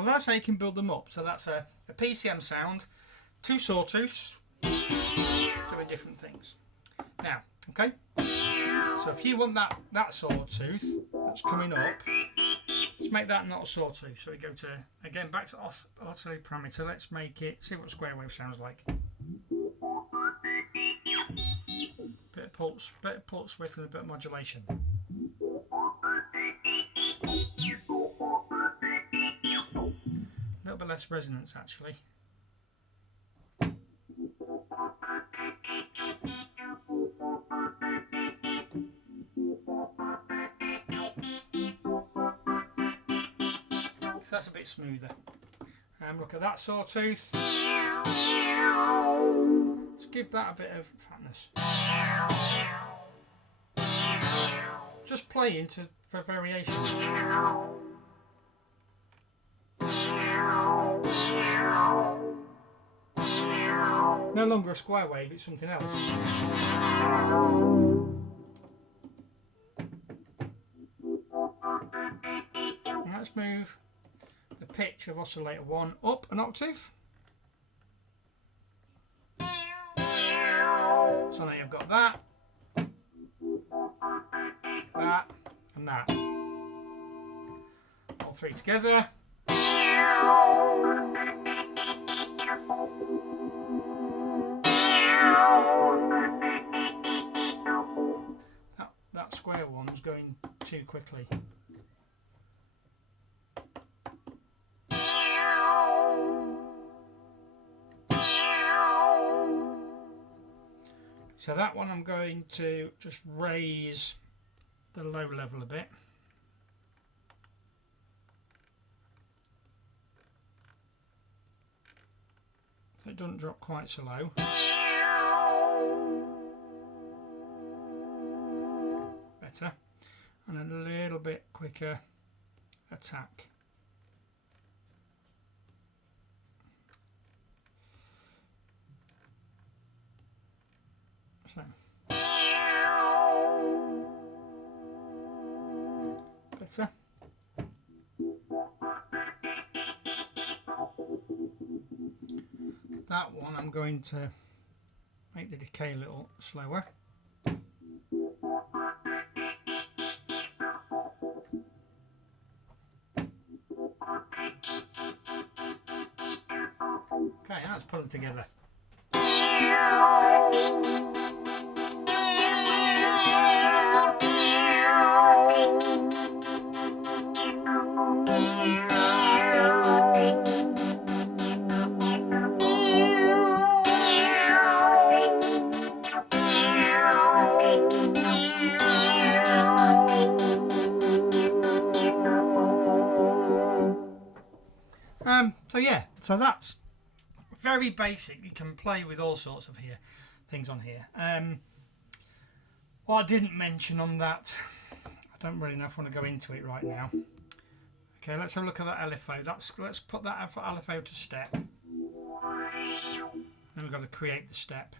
So that's how you can build them up. So that's a PCM sound, 2 sawtooths doing different things. Now, okay. So if you want that sawtooth that's coming up, let's make that not a sawtooth. So we go to, again, back to oscillator parameter. Let's make it, see what square wave sounds like. Bit of pulse width and a bit of modulation. A little bit less resonance actually. So that's a bit smoother. Look at that sawtooth. Let's give that a bit of fatness. Just play for variation. No longer a square wave, it's something else. And let's move the pitch of oscillator 1 up an octave. So now you've got that, and that. All three together. That square one's going too quickly. So that one I'm going to just raise the low level a bit. So it doesn't drop quite so low. Better. And a little bit quicker attack. So. Better. That one I'm going to make the decay a little slower. Okay, now let's put them together. So yeah, so that's very basic. You can play with all sorts of things on here. What I didn't mention on that, I don't really know if I want to go into it right now. Okay, let's have a look at that LFO. Let's put that LFO to step. Then we've got to create the step.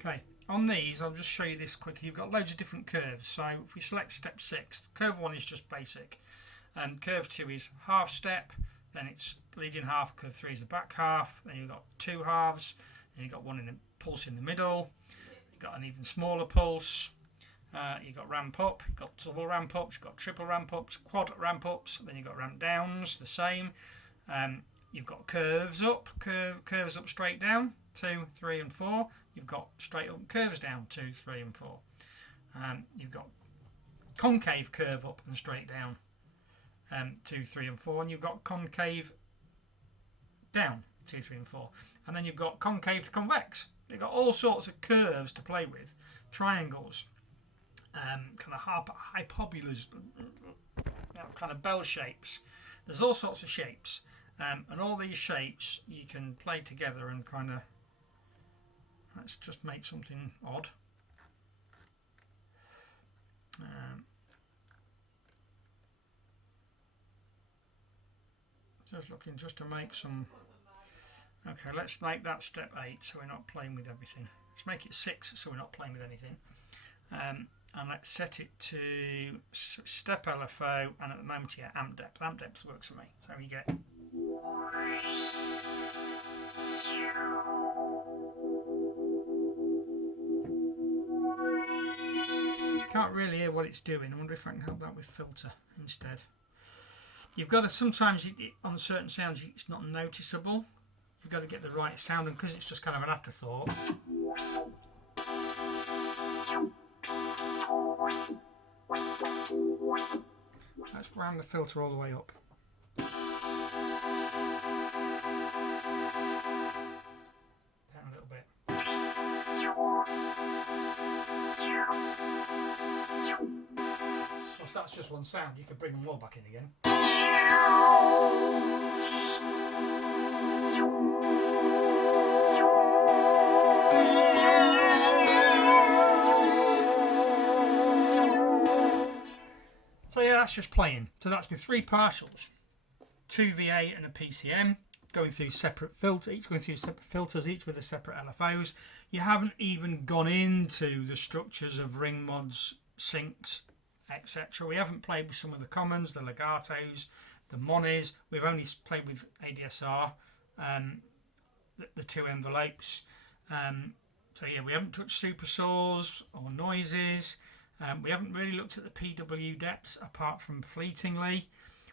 Okay, on these I'll just show you this quickly. You've got loads of different curves. So if we select step 6, curve 1 is just basic, and curve 2 is half step, then it's leading half, curve 3 is the back half, then you've got 2 halves, and you've got one in the pulse in the middle, you've got an even smaller pulse, you've got ramp up, you've got double ramp ups, you've got triple ramp ups, quad ramp ups, then you've got ramp downs, the same. You've got curves up, curves up straight down, 2, 3 and 4. You've got straight up curves down, 2, 3 and 4. You've got concave curve up and straight down, 2, 3 and 4. And you've got concave down, 2, 3 and 4. And then you've got concave to convex. You've got all sorts of curves to play with, triangles, kind of hyperbolas, kind of bell shapes. There's all sorts of shapes. And all these shapes you can play together and kind of, let's just make something odd. Just looking just to make some. Okay, let's make that step 8 so we're not playing with everything. Let's make it 6 so we're not playing with anything. And and let's set it to step LFO, and at the moment, yeah, amp depth. Amp depth works for me. So we get. Can't really hear what it's doing. I wonder if I can help that with filter instead. You've got to sometimes on certain sounds it's not noticeable. You've got to get the right sound, and because it's just kind of an afterthought. Let's ram the filter all the way up. Down a little bit. Of course, that's just one sound. You could bring them all back in again. So yeah, that's just playing. So that's with 3 partials, 2 VA and a PCM, going through separate filters, each going through separate filters, each with a separate LFOs. You haven't even gone into the structures of ring mods, syncs, etc. We haven't played with some of the commons, the legatos, the monis. We've only played with ADSR, the 2 envelopes. So yeah, we haven't touched super saws or noises. We haven't really looked at the PW depths apart from fleetingly.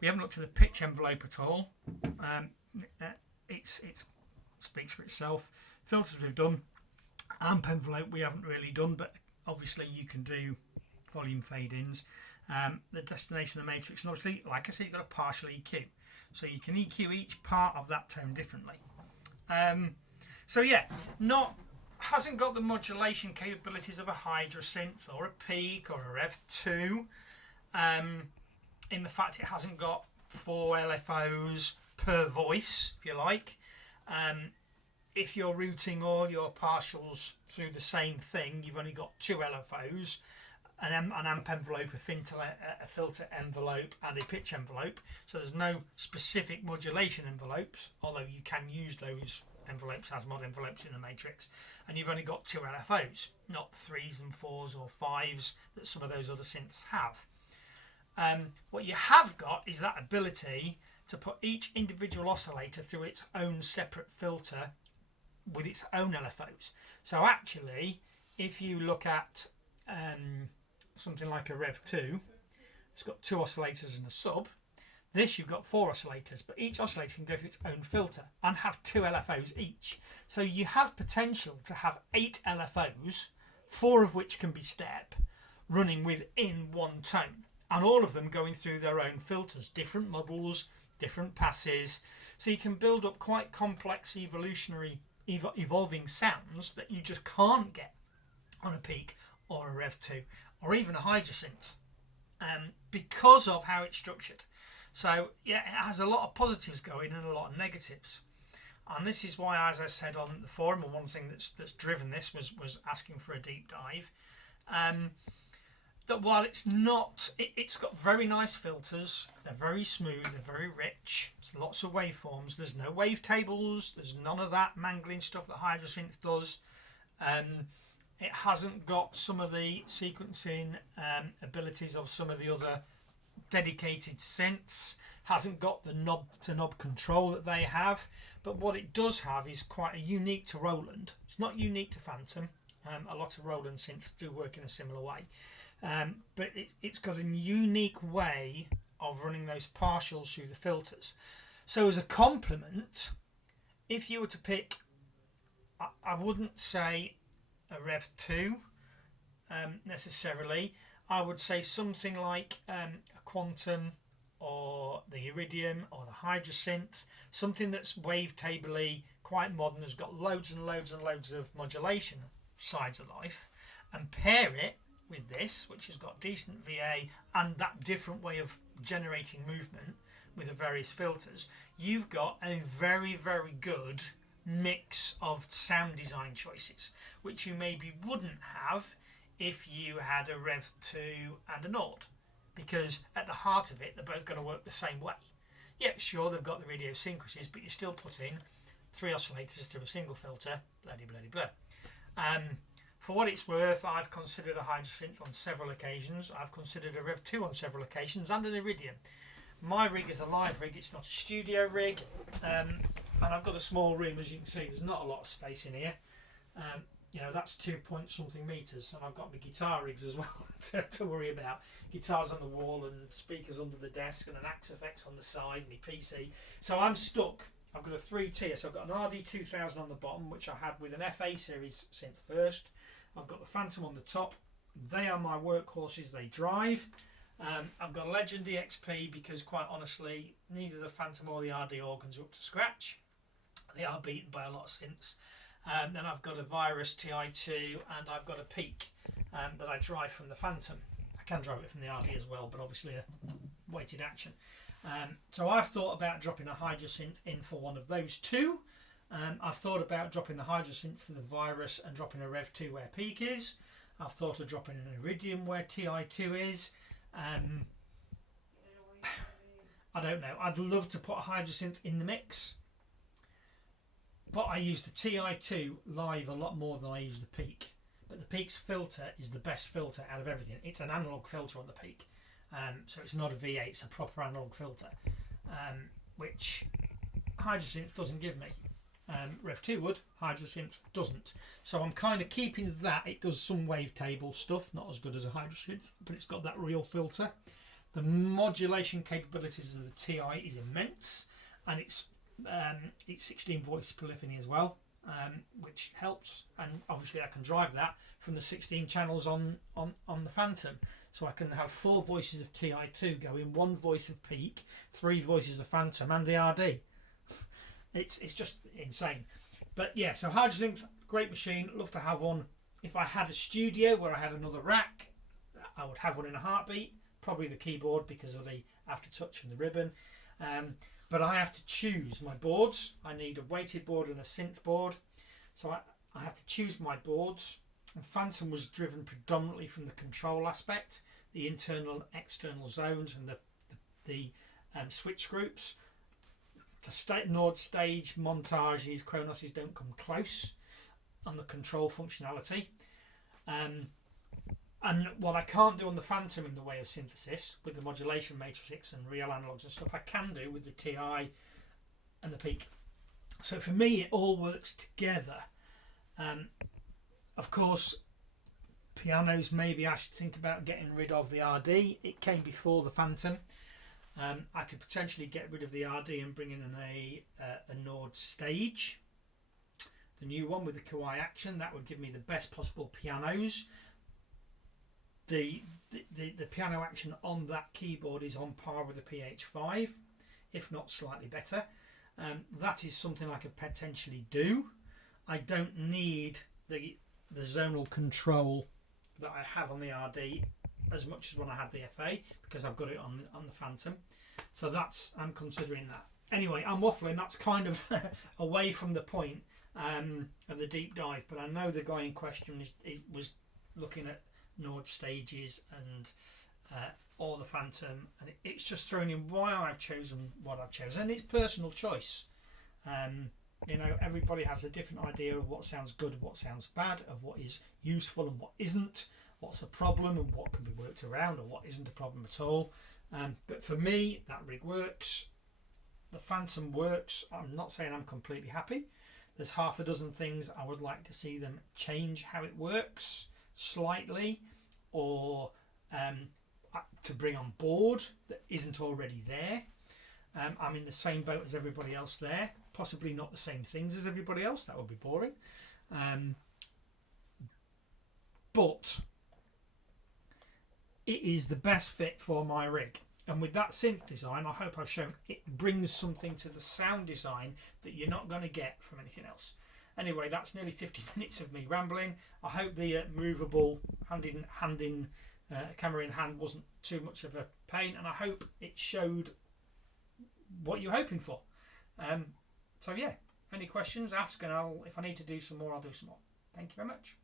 We haven't looked at the pitch envelope at all. It speaks for itself. Filters we've done. Amp envelope we haven't really done, but obviously you can do volume fade-ins. The destination of the matrix, and obviously, like I said, you've got a partial EQ. So you can EQ each part of that tone differently. So yeah, hasn't got the modulation capabilities of a Hydra synth or a Peak or a Rev 2, in the fact it hasn't got 4 LFOs per voice, if you like. If you're routing all your partials through the same thing, you've only got 2 LFOs, an amp envelope, a filter envelope, and a pitch envelope. So there's no specific modulation envelopes, although you can use those envelopes as mod envelopes in the matrix, and you've only got 2 LFOs, not 3s and 4s or 5s that some of those other synths have. What you have got is that ability to put each individual oscillator through its own separate filter with its own LFOs. So actually, if you look at something like a Rev 2, it's got 2 oscillators and a sub. This, you've got 4 oscillators, but each oscillator can go through its own filter and have 2 LFOs each. So you have potential to have 8 LFOs, 4 of which can be step, running within one tone, and all of them going through their own filters, different models, different passes. So you can build up quite complex evolving sounds that you just can't get on a Peak or a Rev 2 or even a Hydra synth, because of how it's structured. So yeah, it has a lot of positives going and a lot of negatives, and this is why, as I said on the forum, and one thing that's driven this was asking for a deep dive. That while it's not, it's got very nice filters. They're very smooth. They're very rich. There's lots of waveforms. There's no wavetables. There's none of that mangling stuff that Hydra synth does. It hasn't got some of the sequencing abilities of some of the other dedicated synths, hasn't got the knob to knob control that they have, but what it does have is quite unique to Roland. It's not unique to Phantom. A lot of Roland synths do work in a similar way, but it's got a unique way of running those partials through the filters. So as a complement, if you were to pick, I wouldn't say a Rev 2 necessarily. I would say something like a Quantum or the Iridium or the Hydra synth, something that's wavetably quite modern, has got loads and loads and loads of modulation sides of life, and pair it with this, which has got decent VA and that different way of generating movement with the various filters. You've got a very, very good mix of sound design choices, which you maybe wouldn't have if you had a Rev 2 and a Nord, because at the heart of it, they're both going to work the same way. Yeah, sure, they've got the idiosyncrasies, but you're still putting 3 oscillators through a single filter, bloody, bloody, blah. For what it's worth, I've considered a Hydrosynth on several occasions. I've considered a Rev 2 on several occasions, and an Iridium. My rig is a live rig, it's not a studio rig, and I've got a small room, as you can see. There's not a lot of space in here. You know, that's 2 point something meters, and I've got my guitar rigs as well to worry about. Guitars on the wall and speakers under the desk and an Axe-Fx on the side, and my PC. So I'm stuck. I've got a 3-tier, so I've got an RD2000 on the bottom, which I had with an FA series synth first. I've got the Phantom on the top. They are my workhorses, they drive. I've got a Legend EXP because, quite honestly, neither the Phantom or the RD organs are up to scratch. They are beaten by a lot of synths. Then I've got a Virus TI2 and I've got a Peak that I drive from the Phantom. I can drive it from the RD as well, but obviously a weighted action. So I've thought about dropping a Hydrosynth in for one of those two. I've thought about dropping the Hydrosynth for the Virus and dropping a Rev 2 where Peak is. I've thought of dropping an Iridium where TI2 is. I don't know. I'd love to put a Hydrosynth in the mix, but I use the TI2 live a lot more than I use the Peak. But the Peak's filter is the best filter out of everything. It's an analog filter on the Peak, so it's not a V8, it's a proper analog filter, which Hydrosynth doesn't give me. Rev 2 would, Hydrosynth doesn't. So I'm kind of keeping that. It does some wavetable stuff, not as good as a Hydrosynth, but it's got that real filter. The modulation capabilities of the TI is immense, and it's 16 voice polyphony as well, which helps. And obviously I can drive that from the 16 channels on the Phantom, so I can have 4 voices of TI2 going, 1 voice of Peak, 3 voices of Phantom, and the RD. It's just insane. But yeah, so Hydrosynth, great machine, love to have one. If I had a studio where I had another rack, I would have one in a heartbeat. Probably the keyboard because of the aftertouch and the ribbon. But I have to choose my boards. I need a weighted board and a synth board. So I have to choose my boards. And Phantom was driven predominantly from the control aspect, the internal and external zones and the switch groups. The Nord stage montages, Chronoses don't come close on the control functionality. And what I can't do on the Phantom in the way of synthesis with the modulation matrix and real analogs and stuff, I can do with the TI and the Peak. So for me, it all works together. Of course, pianos, maybe I should think about getting rid of the RD. It came before the Phantom. I could potentially get rid of the RD and bring in a Nord stage, the new one with the Kawai action. That would give me the best possible pianos. The piano action on that keyboard is on par with the PH5, if not slightly better. That is something I could potentially do. I don't need the zonal control that I have on the RD as much as when I had the FA, because I've got it on the Phantom. So I'm considering that. Anyway, I'm waffling. That's kind of away from the point of the deep dive, but I know the guy in question was looking at Nord stages and or the Phantom, and it's just thrown in why I've chosen what I've chosen, and it's personal choice. You know, everybody has a different idea of what sounds good and what sounds bad, of what is useful and what isn't, what's a problem and what can be worked around, or what isn't a problem at all. But for me, that rig works. The Phantom works. I'm not saying I'm completely happy. There's half a dozen things I would like to see them change how it works slightly, or to bring on board that isn't already there. I'm in the same boat as everybody else there, possibly not the same things as everybody else, that would be boring, but it is the best fit for my rig. And with that synth design, I hope I've shown it brings something to the sound design that you're not going to get from anything else. Anyway, that's nearly 50 minutes of me rambling. I hope the movable camera in hand wasn't too much of a pain, and I hope it showed what you're hoping for. So yeah, any questions, ask, and if I need to do some more, I'll do some more. Thank you very much.